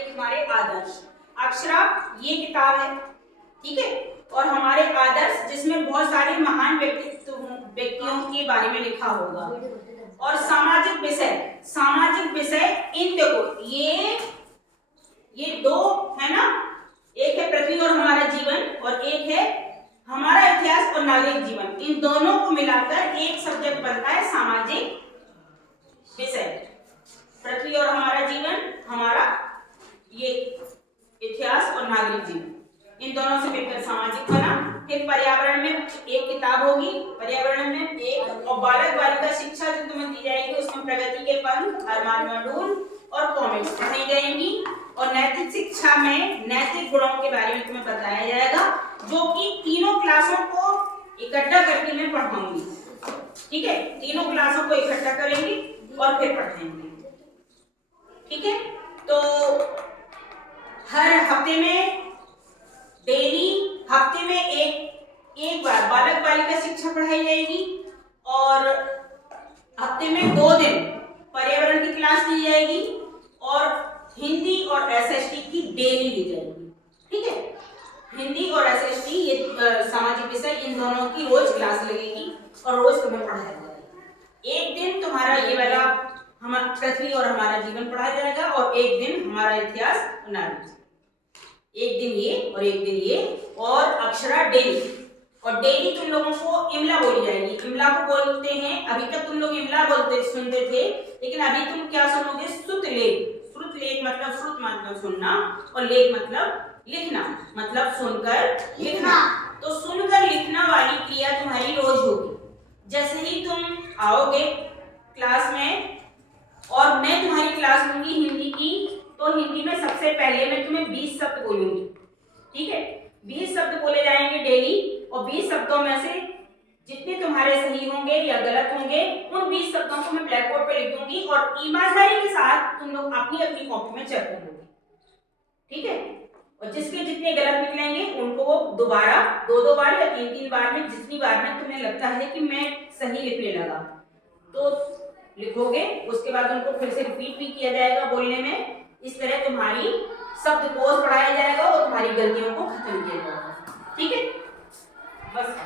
हमारे आदर्श अक्षरा ये किताब है, ठीक है। और हमारे आदर्श जिसमें बहुत सारे महान व्यक्तियों के बारे में लिखा होगा। और सामाजिक विषय इन देखो ये दो है ना, एक है पृथ्वी और हमारा जीवन और एक है हमारा इतिहास और नागरिक जीवन। इन दोनों को मिलाकर एक सब्जेक्ट बनता है सामाजिक विषय। पृथ्वी और हमारा जीवन, हमारा ये इतिहास और नागरिक जीवन, इन दोनों से मिलकर सामाजिक बना। फिर पर्यावरण में एक किताब होगी, पर्यावरण में एक, और बालक बालिका शिक्षा जो तुम्हें दी जाएगी उसमें प्रगति के पंथ, अरमान मॉड्यूल और कॉमिक्स पढ़ाई जाएंगी। और नैतिक शिक्षा में नैतिक गुणों के बारे में तुम्हें बताया जाएगा, जो कि तीनों क्लासों को इकट्ठा करके मैं पढ़ाऊंगी, ठीक है। तीनों क्लासों को इकट्ठा करेंगे और फिर पढ़ाएंगे, ठीक है। तो हर हफ्ते में डेली हफ्ते में एक बार बालक बालिका शिक्षा पढ़ाई जाएगी और हफ्ते में 2 दिन पर्यावरण की क्लास ली जाएगी और हिंदी और एसएसटी की डेली ली जाएगी, ठीक है। हिंदी और एसएसटी ये सामाजिक विषय, इन दोनों की रोज क्लास लगेगी और रोज तुम्हें पढ़ाया जाएगा। एक दिन तुम्हारा ये वाला हमारा पृथ्वी और हमारा जीवन पढ़ाया जाएगा और एक दिन हमारा इतिहास और नागरिक, एक दिन ये और एक दिन ये। और अक्षरा डेली, और डेली तुम लोगों को इमला बोली जाएगी। इमला को बोलते हैं, अभी तक तुम लोग इमला बोलते सुनते थे, लेकिन अभी तुम क्या सुनोगे? श्रुत लेख। श्रुत लेख मतलब श्रुत मतलब सुनना और लेख मतलब लिखना, मतलब सुनकर लिखना। तो सुनकर लिखना वाली क्रिया तुम्हारी रोज होगी। जैसे ही तुम आओगे क्लास में और मैं तुम्हारी क्लास लूंगी हिंदी की, तो हिंदी में सबसे पहले मैं तुम्हें 20 शब्द बोलूंगी, ठीक है। 20 शब्द बोले जाएंगे डेली और 20 शब्दों में से जितने तुम्हारे सही होंगे या गलत होंगे उन 20 शब्दों को मैं ब्लैक बोर्ड पे लिख दूंगी और ईमानदारी के साथ तुम लोग अपनी अपनी कॉपी में चेक करोगे, ठीक है। और जिसके जितने गलत निकलेंगे उनको वो दोबारा 2-2 बार या 3-3 बार में, जितनी बार में तुम्हें लगता है कि मैं सही लिखने लगा तो लिखोगे। उसके बाद उनको फिर से रिपीट भी किया जाएगा बोलने में। इस तरह तुम्हारी शब्दकोश पढ़ाया जाएगा और तुम्हारी गलतियों को खत्म किया जाएगा, ठीक है। बस।